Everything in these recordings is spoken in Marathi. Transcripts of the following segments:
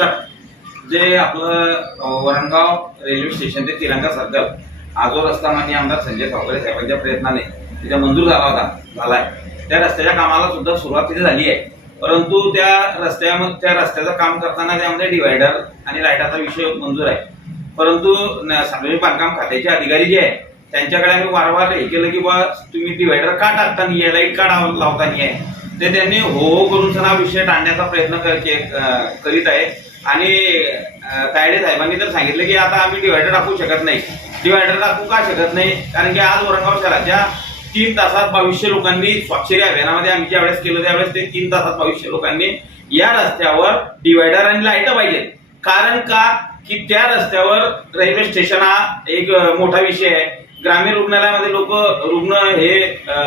तर जे आपलं वरणगाव रेल्वे स्टेशन ते तिरंगा सर्कल हा जो रस्ता मान्य आमदार संजय सावकरे साहेबांच्या प्रयत्नाने तिथे मंजूर झाला होता झालाय. त्या रस्त्याच्या कामाला सुद्धा सुरुवात तिथे झाली आहे. परंतु त्या रस्त्या त्या रस्त्याचं काम करताना त्यामध्ये डिवायडर आणि लाईटाचा विषय मंजूर आहे. परंतु सार्वजनिक बांधकाम खात्याचे अधिकारी जे आहे त्यांच्याकडे आम्ही वारंवार हे केलं की बा तुम्ही डिवायडर का टाकता नाही आहे लाइट का डाव- लावता नाही आहे. ते त्यांनी हो हो करून सर हा विषय टाळण्याचा प्रयत्न कर- करीत आहे आणि तायडे साहेबांनी तर सांगितलं की आता आम्ही डिवायडर टाकू शकत नाही. डिवायडर टाकू का शकत नाही? कारण की आज औरंगाबाद शहराच्या तीन तासात बावीसशे लोकांनी स्वाक्षरी अभियानामध्ये आम्ही ज्या वेळेस केलं त्यावेळेस ते तीन तासात बावीसशे लोकांनी या रस्त्यावर डिवायडर आणि लाइट पाहिजेत कारण का? की त्या रस्त्यावर रेल्वे स्टेशन हा एक मोठा विषय आहे. ग्रामीण रुग्णालयामध्ये लोक रुग्ण हे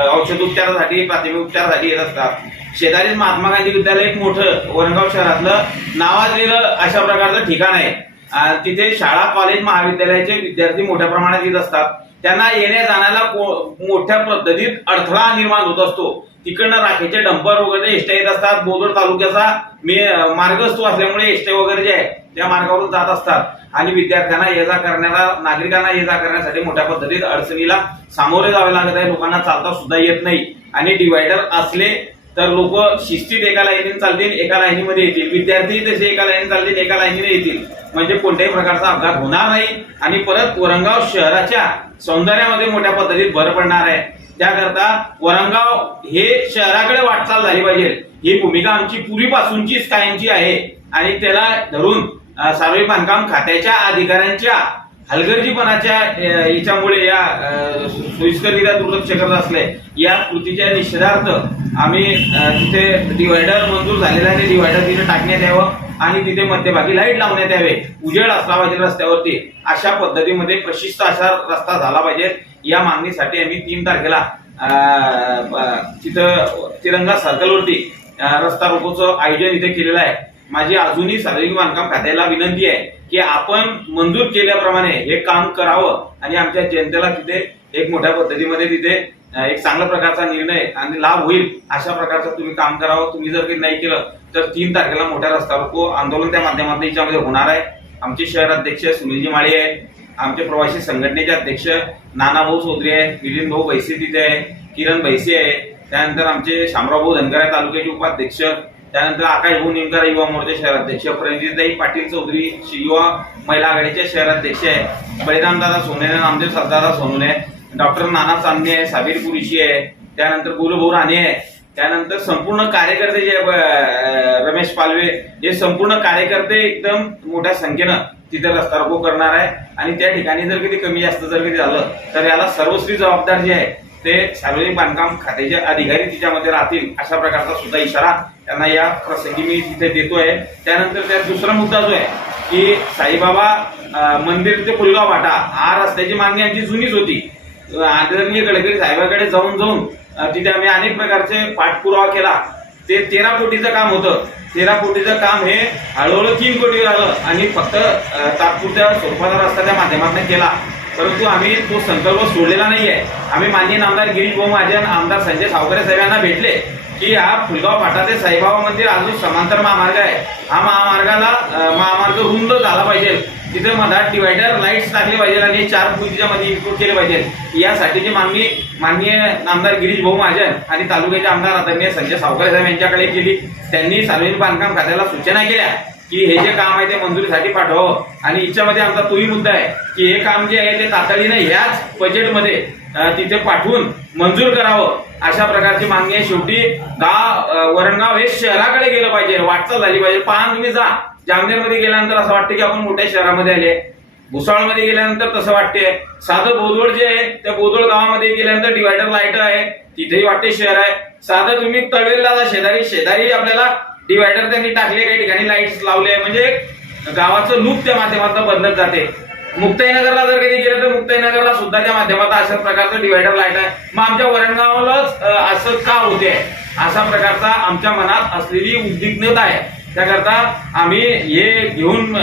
औषध उपचारासाठी प्राथमिक उपचारासाठी येत असतात. शेजारीच महात्मा गांधी विद्यालय एक मोठं वरणगाव शहरातलं नावाजलेलं अशा प्रकारचं ठिकाण आहे. तिथे शाळा कॉलेज महाविद्यालयाचे विद्यार्थी मोठ्या प्रमाणात येत असतात. त्यांना येण्या जाण्याला मोठ्या पद्धतीत अडथळा निर्माण होत असतो. तिकडनं राखेचे डंपर वगैरे एसट्या येत असतात. बोदर तालुक्याचा मे मार्गस्थ असल्यामुळे एसट्या वगैरे जे आहे त्या मार्गावरून जात असतात. आणि विद्यार्थ्यांना ये जा करण्याला नागरिकांना ये जा करण्यासाठी मोठ्या पद्धतीत अडचणीला सामोरे जावे लागत आहे. लोकांना चालता सुद्धा येत नाही. आणि डिवायडर असले तर लोक शिस्तीत एका लाईनीने चालतील एका लाईनीमध्ये येतील. विद्यार्थी तसे एका लाईनीने चालतील एका लाईनीने येतील. म्हणजे कोणत्याही प्रकारचा अपघात होणार नाही आणि परत वरंगाव शहराच्या सौंदर्यामध्ये मोठ्या पद्धतीत भर पडणार आहे. त्याकरता वरंगाव हे शहराकडे वाटचाल झाली पाहिजे. ही भूमिका आमची पूर्वीपासूनचीच कायमची आहे आणि त्याला धरून सार्वजनिक बांधकाम खात्याच्या अधिकाऱ्यांच्या हलगर्जीपणाच्या याच्यामुळे या सोयीस्कर सोयीस्कररित्या दुर्लक्ष करत असले या कृतीच्या निषेधार्थ आम्ही तिथे डिवायडर मंजूर झालेला आहे. डिवायडर तिथे टाकण्यात यावं आणि तिथे मध्यभागी लाइट लावण्यात यावे. उजेड असला पाहिजे रस्त्यावरती. अशा पद्धतीमध्ये प्रशिस्त असा रस्ता झाला पाहिजे. या मागणीसाठी आम्ही तीन तारखेला तिथं तिरंगा सर्कलवरती रस्ता रोकोचं आयोजन इथे केलेलं आहे. माझी अजूनही सार्वजनिक बांधकाम खात्याला विनंती आहे की आपण मंजूर केल्याप्रमाणे हे काम करावं आणि आमच्या जनतेला तिथे एक मोठ्या पद्धतीमध्ये तिथे एक चांगल्या प्रकारचा निर्णय आणि लाभ होईल अशा प्रकारचं तुम्ही काम करावं. तुम्ही जर काही नाही केलं तर तीन तारखेला मोठ्या रस्ता रोको. आंदोलन त्या माध्यमातून याच्यामध्ये होणार आहे. आमचे शहर अध्यक्ष सुनीलजी माळी आहे. आमचे प्रवासी संघटनेचे अध्यक्ष नानाभाऊ चौधरी आहे. मिलिंद भाऊ भैसे तिथे आहे. किरण भैसे आहे. त्यानंतर आमचे शामराव भाऊ तालुक्याचे उपाध्यक्ष त्यानंतर आकाश भाऊ निमकर युवा मोर्चा शहराध्यक्ष प्रणितीताई पाटील चौधरी युवा महिला आघाडीचे शहराध्यक्ष आहे. बळीरामदादा सोने नामदेव सरदादा सोनूने डॉक्टर नाना चांदणे आहे साबीर कुरिशी आहे. त्यानंतर गुरुभाऊ राणे आहे. त्यानंतर संपूर्ण कार्यकर्ते जे रमेश पालवे हे संपूर्ण कार्यकर्ते एकदम मोठ्या संख्येनं तिथे रस्ता रोको करणार आहे. आणि त्या ठिकाणी जर कधी कमी जास्त जर कधी झालं तर याला सर्वस्वी जबाबदार जे आहे ते सार्वजनिक बांधकाम खात्याचे अधिकारी तिच्यामध्ये राहतील अशा प्रकारचा सुद्धा इशारा त्यांना या प्रसंगी मी तिथे देतो आहे त्यानंतर त्यात दुसरा मुद्दा जो आहे की साईबाबा मंदिर ते पुलगाव वाटा हा रस्त्याची मागणी आमची जुनीच होती. आदरणीय गडकरी साहेबाकडे जाऊन जाऊन तिथे आम्ही अनेक प्रकारचे पाठपुरावा केला. ते तेरा कोटीचं काम होतं. तेरा कोटीचं काम हे हळूहळू तीन कोटीवर आलं आणि फक्त तात्पुरत्या स्वरूपाचा रस्ता त्या माध्यमातून केला. परंतु आम्ही तो संकल्प सोडलेला नाही आहे आम्ही माननीय आमदार गिरीश भाऊ महाजन आमदार संजय सावकरे साहेब यांना भेटले. की हा फुलगाव फाटा ते साईबाबा मंदिर अजून समांतर महामार्ग आहे. हा महामार्गाला महामार्ग रुंद झाला पाहिजे. तिथे मधात डिवायडर लाईट्स टाकले पाहिजे आणि चार पूजेच्या मध्ये इन्क्लूड केले पाहिजे. यासाठीची मागणी माननीय आमदार गिरीश भाऊ महाजन आणि तालुक्याचे आमदार आदरणीय संजय सावकर साहेब यांच्याकडे केली. त्यांनी सार्वजनिक बांधकाम खात्याला सूचना केल्या की हे जे काम आहे ते मंजुरीसाठी पाठवावं. आणि याच्यामध्ये आमचा तोही मुद्दा आहे की हे काम जे आहे ते तातडीने ह्याच बजेटमध्ये तिथे पाठवून मंजूर करावं. अशा प्रकारची मागणी आहे. शेवटी गाव वरणगाव हे शहराकडे गेलं पाहिजे. वाटचाल झाली पाहिजे. पहा तुम्ही जा. जामनेरमध्ये गेल्यानंतर असं वाटतं की आपण मोठ्या शहरामध्ये आले. भुसावळमध्ये गेल्यानंतर तसं वाटते साधं बोदवड जे आहे त्या बोदवड गावामध्ये गेल्यानंतर डिवायडर लाइट आहे. तिथेही वाटते शहर आहे. साधं तुम्ही तळवेलला जा शेजारी शेजारी आपल्याला डिवायडर त्यांनी टाकले. काही ठिकाणी लाईट्स लावले. म्हणजे गावाचं लूप त्या माध्यमातून बदलत जाते. मुक्ताईनगरला जर कधी गेलं तर मुक्ताईनगरला सुद्धा त्या माध्यमातून अशाच प्रकारचं डिवायडर लाइट आहे. मग आमच्या वरणगावालाच असं का होते अशा प्रकारचा आमच्या मनात असलेली उद्विग्नता आहे. त्याकरता आम्ही हे घेऊन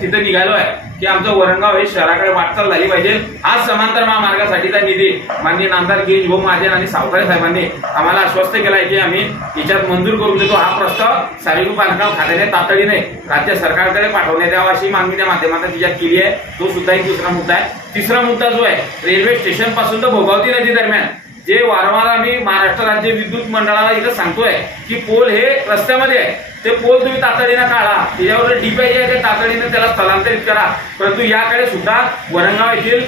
तिथं निघालो आहे की आमचं वरणगाव हे शहराकडे वाटचाल झाली पाहिजे. आज समांतर महामार्गासाठीचा निधी माननीय नामदार गिरीश भाऊ महाजन आणि सावकारे साहेबांनी आम्हाला आश्वस्त केला आहे की आम्ही याच्यात मंजूर करून देतो. हा प्रस्ताव सार्वजनिक बांधकाम खात्याने तातडीने राज्य सरकारकडे पाठवण्यात यावा अशी मागणी त्या माध्यमातून तिच्यात केली आहे. तो सुद्धा एक दुसरा मुद्दा आहे. तिसरा मुद्दा जो आहे रेल्वे स्टेशनपासून तर भोगावती नदी दरम्यान जे वारंवार आम्ही महाराष्ट्र राज्य विद्युत मंडळाला इथं सांगतोय की पोल हे रस्त्यामध्ये आहे. ते पोल तुम्ही तातडीनं काढा. त्याच्यावर डीपीआय जे आहे ते तातडीनं त्याला स्थलांतरित करा. परंतु याकडे सुद्धा वरंगाव येथील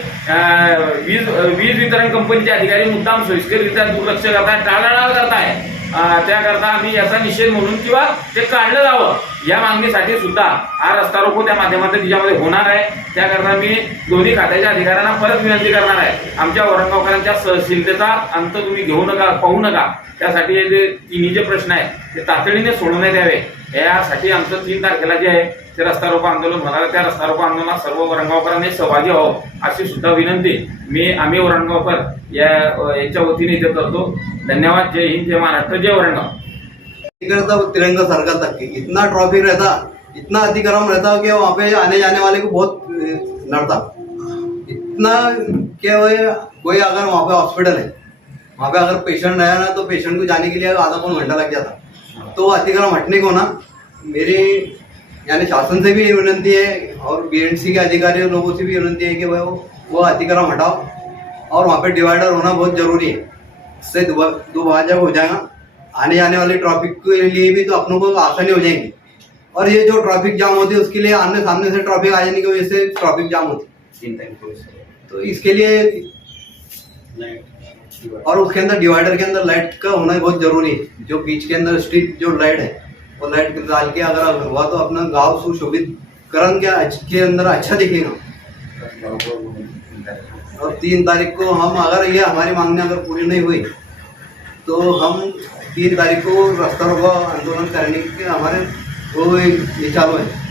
वीज वीज वितरण कंपनीचे अधिकारी मुद्दाम सोयीस्कररित्या दुर्लक्ष करताय टाळाटाळ करताय त्याकरता आम्ही याचा निषेध म्हणून किंवा ते काढलं जावं. या मागणीसाठी सुद्धा हा रस्ता रोको त्या माध्यमातून तिच्यामध्ये होणार आहे. त्याकरता मी दोन्ही खात्याच्या अधिकाऱ्यांना परत विनंती करणार आहे. आमच्या औरंगाबादकरांच्या सहशीलतेचा अंत तुम्ही घेऊ नका पाहू नका. त्यासाठी जे तिन्ही जे प्रश्न आहेत ते तातडीने सोडवण्यात यावे. यासाठी आमचं तीन तारखेला जे आहे ते रस्ता रोको आंदोलन होणार त्या रस्ता रोको आंदोलनात सर्व औरंगाबादकरांनी सहभागी व्हावं अशी सुद्धा विनंती मी आम्ही औरंगाबादकर या याच्या वतीने इथे करतो. धन्यवाद. जय हिंद जय महाराष्ट्र जय औरंगाबाद करता तिरंगा सरकार तक की। इतना ट्रैफ़िक रहता, इतना अतिक्रम रहता कि वहाँ पे आने जाने वाले को बहुत लड़ता इतना क्या कोई अगर वहाँ पे हॉस्पिटल है, वहाँ पे अगर पेशेंट आया ना तो पेशेंट को जाने के लिए आधा पौन घंटा लग जाता। तो अतिक्रम हटने को ना, मेरी, यानी शासन से भी विनंती है, और बीएनसी के अधिकारी लोगों से भी विनंती है कि भाई वो वो अतिक्रम हटाओ। और वहाँ पे डिवाइडर होना बहुत ज़रूरी है। इससे दो दो हो जाएगा। आने जाने वाले ट्रैफ़िक के लिए भी तो अपनों को आसानी हो जाएगी। और ये जो ट्रैफ़िक जाम होती है, उसके लिए आमने सामने से ट्रैफ़िक आ जाने की वजह से ट्रैफ़िक जाम होती है। तो इसके लिए और उसके अंदर डिवाइडर के अंदर लाइट का होना बहुत ज़रूरी है। जो बीच के अंदर स्ट्रीट जो लाइट है, वो लाइट डाल के अगर हुआ तो अपना गाँव सुशोभित करण के के अंदर अच्छा दिखेगा। और तीन तारीख को हम अगर ये हमारी मांगने अगर पूरी नहीं हुई तो हम तीन तारीख को रास्ता रोको आंदोलन करने के हमारे वो एक चालू है।